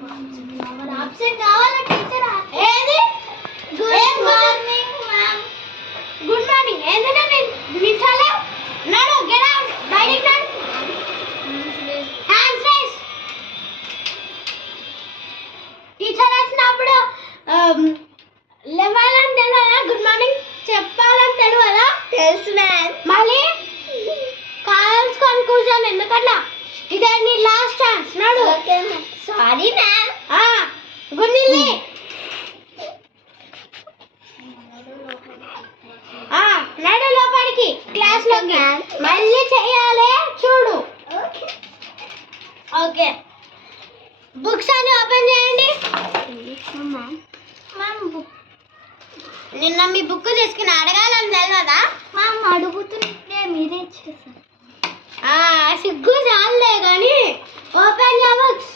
Absent కావాలా teacher? ఏది good morning ma'am. Good morning ఏంటంటే నిమిషాలు నడు గెట్ అవుట్ బయటికి నడు. Hands rise. టీచర్ వచ్చినప్పుడు లేవాలని తెలియదా? గుడ్ మార్నింగ్ చెప్పాలని తెలియదా? తెలుసు మ్యామ్. మళ్ళీ కాల్చుకొని కూర్చొని ఎందుకట్లా? ఇదే నీ లాస్ట్ ఛాన్స్. నడు. Sorry ma'am. గుడ్నిల్లి నడు లోపలికి క్లాస్ లోకి. మళ్ళీ చెయ్యాలి చూడు. ఓకే బుక్స్ అన్ని ఓపెన్ చేయండి. నిన్న మీ బుక్ తీసుకుని అడగాలని తెలియదా? మ్యామ్ అడుగుతుంటే మీరే చేశారు. సిగ్గు చాలే కానీ ఓపెన్ బుక్స్.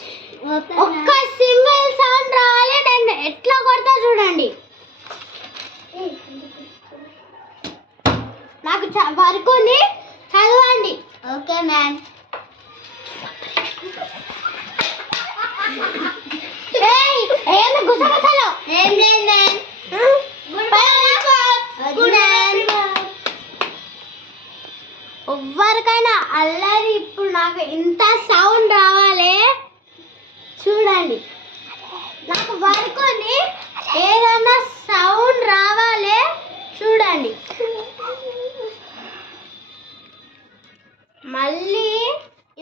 ఒక్క సింగిల్ సౌండ్ రావాలి. నేను ఎట్లా కొడతా చూడండి. నాకు వర్క్ ఉంది చదవండి. Okay ma'am. ఏంది గుసగుసలు? ఏం లేదు మ్యామ్. ఎవరికైనా అల్లరి ఇప్పుడు నాకు ఇంత సౌండ్ రావాలి చూడండి. నాకు వర్క్ ఉంది. ఏదన్నా సౌండ్ రావాలి చూడండి. మళ్ళీ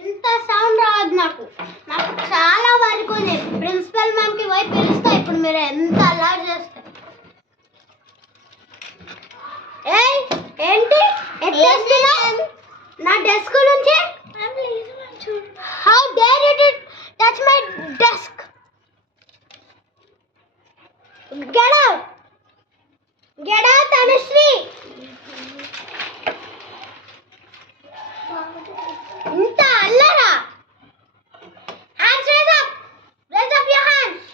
ఇంత సౌండ్ రావద్దు. నాకు చాలా వర్క్ ఉంది. ప్రిన్సిపల్ మ్యామ్కి పోయి పిలుస్తా ఇప్పుడు మీరు ఎంత అల్లరి చేస్తే. ఏంటి నా డెస్క్ నుంచి? How dare you touch my desk? Get out. Get out Anushree. ఇంత అల్లరా? Hands raise up. Raise up your hands.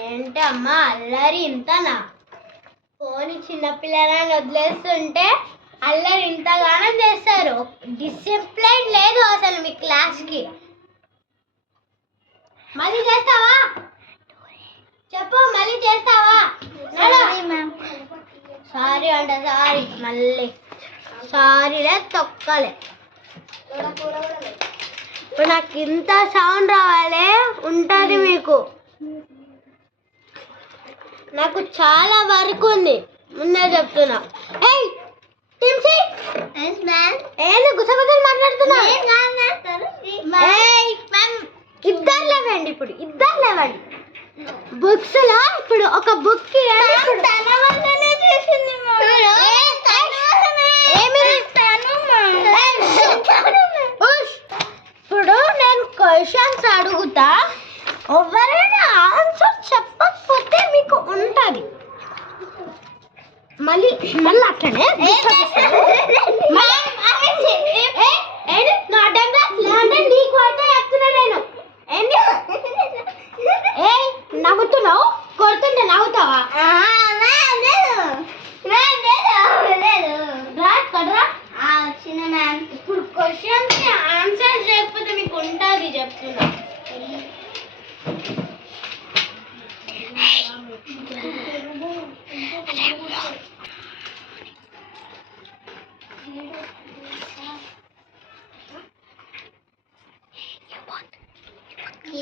ఏంటి అమ్మా అల్లరి ఇంతనా? పోని చిన్నపిల్లలని వదిలేస్తుంటే అల్లరి ఇంతగానో చేస్తారు. డిసిప్లైన్ లేదు అసలు మీ క్లాస్కి. మళ్ళీ చేస్తావా చెప్పు. మళ్ళీ చేస్తావా? సారీ అంట. సారీ మళ్ళీ సారీలే తొక్కలే. ఇప్పుడు నాకు ఇంత సౌండ్ రావాలి ఉంటుంది మీకు. నాకు చాలా వర్క్ ఉంది ముందే చెప్తున్నా. ఏంది గుసగుసలు మాట్లాడుతున్నా? ఇద్దరు లేవండి. ఇప్పుడు ఇద్దరు లేవండి. బుక్స్ లో ఇప్పుడు ఒక బుక్ ఇప్పుడు నేను క్వశ్చన్స్ అడుగుతా. ఎవరైనా ఆన్సర్ చెప్పకపోతే మీకు ఉంటుంది. మళ్ళీ అట్లనే నీకు అయితే చెప్తున్నా నేను. నవ్వుతున్నావు? కొడుతుంటే నవ్వుతావా? ఇప్పుడు క్వశ్చన్స్ ఆన్సర్ చేయకపోతే మీకు ఉంటుంది చెప్తున్నా.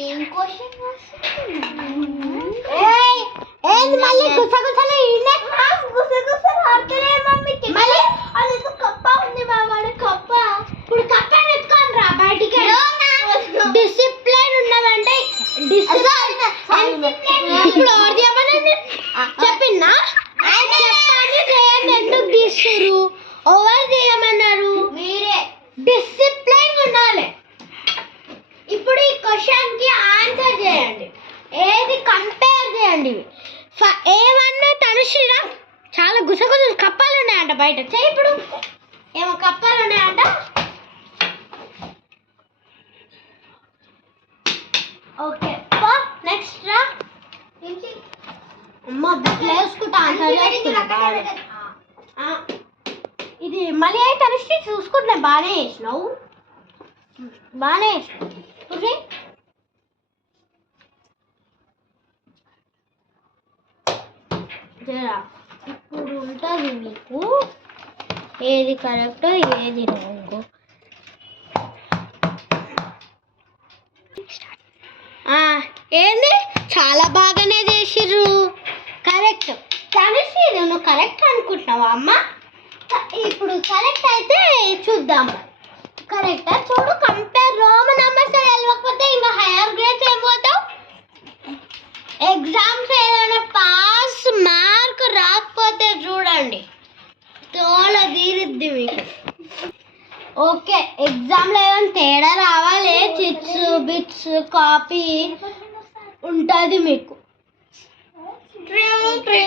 ఏం క్వశ్చన్ ఏంది మళ్ళీ గుసగుసలు? గుసగుసలు అర్థలే మమ్మీకి. మళ్ళీ అది కప్ప ఉంది బాబా. కప్ప ఇప్పుడు కప్ప ఎత్తుకొని రా బయటికి. డిసిప్లైన్ ఉన్నదంటే ఇప్పుడు ఎవరు చేయమనండి చెప్పిందా? ఎందుకు తీస్తారు? ఎవరు చేయమన్నారు? మీరే. డిసిప్లైన్ ఉండాలి. ఇప్పుడు ఈ క్వశ్చన్ కి ఆన్సర్ చేయండి. ఏది కంపేర్ చేయండి. ఏమన్నా తనుశ్రీరా చాలా గుసగుసలు కప్పాలు ఉన్నాయంట బయట. చేయి ఇప్పుడు. ఏమో కప్పాలు ఉన్నాయంట. ఓకే నెక్స్ట్ రా. అమ్మ బుక్లు వేసుకుంటా ఆన్సర్ చేస్తున్నా. ఇది మళ్ళీ అయితే తనుశ్రీ చూసుకుంటున్నా. బాగానే వేసినావు. బాగానే వేసినావు. జరా ఇప్పుడు ఉంటుంది మీకు ఏది కరెక్ట్ ఏది రాంగ్. ఏంది చాలా బాగానే చేసిర్రు. కరెక్ట్ కెమిస్ట్రీ నువ్వు కరెక్ట్ అనుకుంటున్నావా అమ్మ? ఇప్పుడు కరెక్ట్ అయితే చూద్దాం. కరెక్టా చూడు, కంపేర్ రోమన్ నెంబర్స్ వెళ్ళకపోతే ఇంకా హైయర్ గ్రేడ్స్ అయిపోతావు. ఎగ్జామ్స్ ఏదైనా పాస్ మార్క్ రాకపోతే చూడండి తోల తీరిద్ది మీకు. ఓకే, ఎగ్జామ్లో ఏదైనా తేడా రావాలి, చిట్స్ బిట్స్ కాపీ ఉంటుంది మీకు.